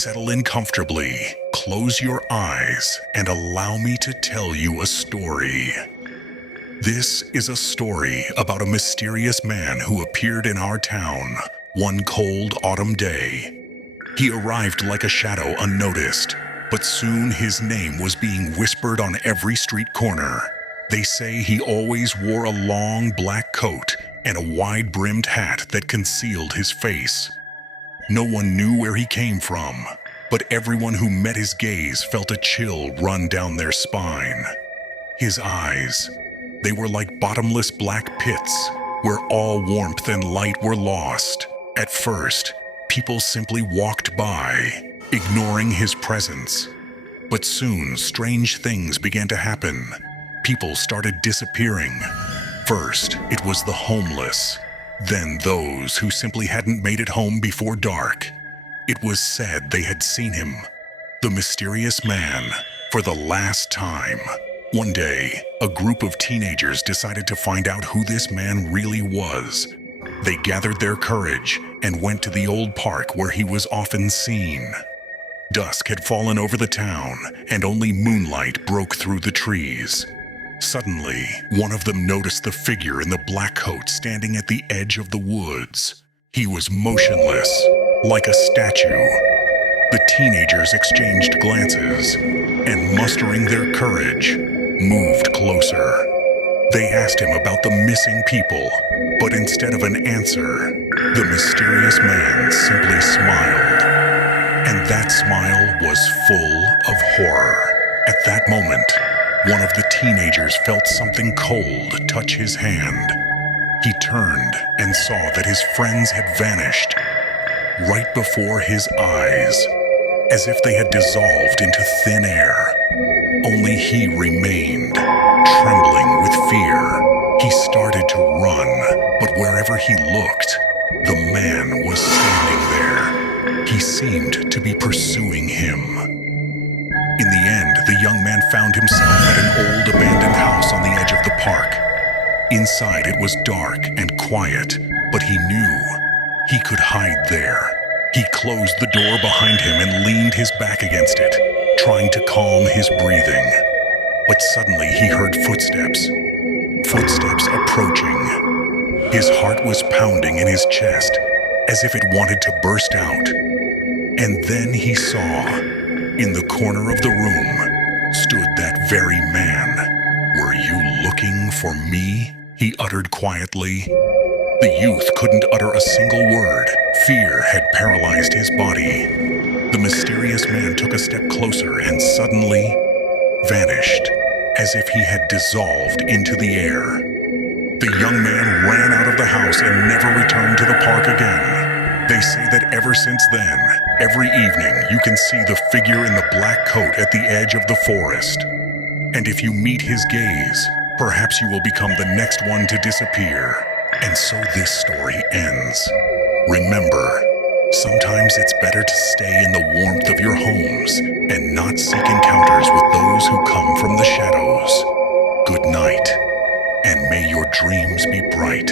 settle in comfortably, close your eyes, and allow me to tell you a story. This is a story about a mysterious man who appeared in our town one cold autumn day. He arrived like a shadow unnoticed, but soon his name was being whispered on every street corner. They say he always wore a long black coat and a wide-brimmed hat that concealed his face. No one knew where he came from, but everyone who met his gaze felt a chill run down their spine. His eyes, they were like bottomless black pits, where all warmth and light were lost. At first, people simply walked by, ignoring his presence. But soon, strange things began to happen. People started disappearing. First, it was the homeless. Then those who simply hadn't made it home before dark. It was said they had seen him, the mysterious man, for the last time. One day, a group of teenagers decided to find out who this man really was. They gathered their courage and went to the old park where he was often seen. Dusk had fallen over the town, and only moonlight broke through the trees. Suddenly, one of them noticed the figure in the black coat standing at the edge of the woods. He was motionless, like a statue. The teenagers exchanged glances, and mustering their courage, moved closer. They asked him about the missing people, but instead of an answer, the mysterious man simply smiled. And that smile was full of horror. At that moment, one of the teenagers felt something cold touch his hand. He turned and saw that his friends had vanished right before his eyes, as if they had dissolved into thin air. Only he remained, trembling with fear. He started to run, but wherever he looked, the man was standing there. He seemed to be pursuing him. In the end, the young man found himself at an old abandoned house on the edge of the park. Inside it was dark and quiet, but he knew he could hide there. He closed the door behind him and leaned his back against it, trying to calm his breathing. But suddenly he heard footsteps approaching. His heart was pounding in his chest, as if it wanted to burst out. And then he saw, in the corner of the room, stood that very man. "Were you looking for me?" he uttered quietly. The youth couldn't utter a single word. Fear had paralyzed his body. The mysterious man took a step closer and suddenly vanished, as if he had dissolved into the air. The young man ran out of the house and never returned to the park again. They say that ever since then, every evening you can see the figure in the black coat at the edge of the forest. And if you meet his gaze, perhaps you will become the next one to disappear. And so this story ends. Remember, sometimes it's better to stay in the warmth of your homes and not seek encounters with those who come from the shadows. Good night, and may your dreams be bright.